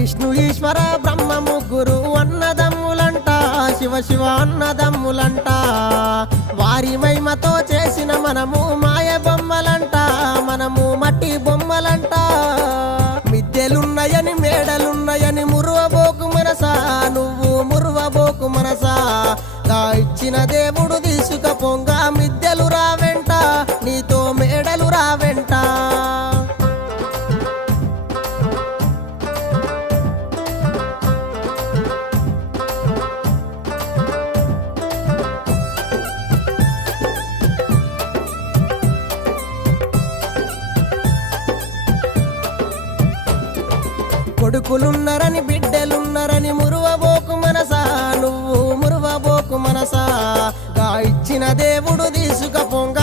విష్ణు ఈశ్వర బ్రహ్మ ముగ్గురు అన్నదమ్ములంట, శివ శివ అన్నదమ్ములంట. వారి మహిమతో చేసిన మనము మాయ బొమ్మలంట, మనము మట్టి బొమ్మలంట. మిద్దెలున్నాయని మేడలున్నాయని మురువబోకు మనసా, నువ్వు మురువబోకు మనసా. ఇచ్చిన దేవుడు తీసుకపోంగా మిద్దెలు రావెంట, నీతో మేడలు రావెంట. కొడుకులున్నరని బిడ్డలున్నరని మురువబోకు మనసా, నువ్వు మురువబోకు మనసా. ఇచ్చిన దేవుడు తీసుకపోంగా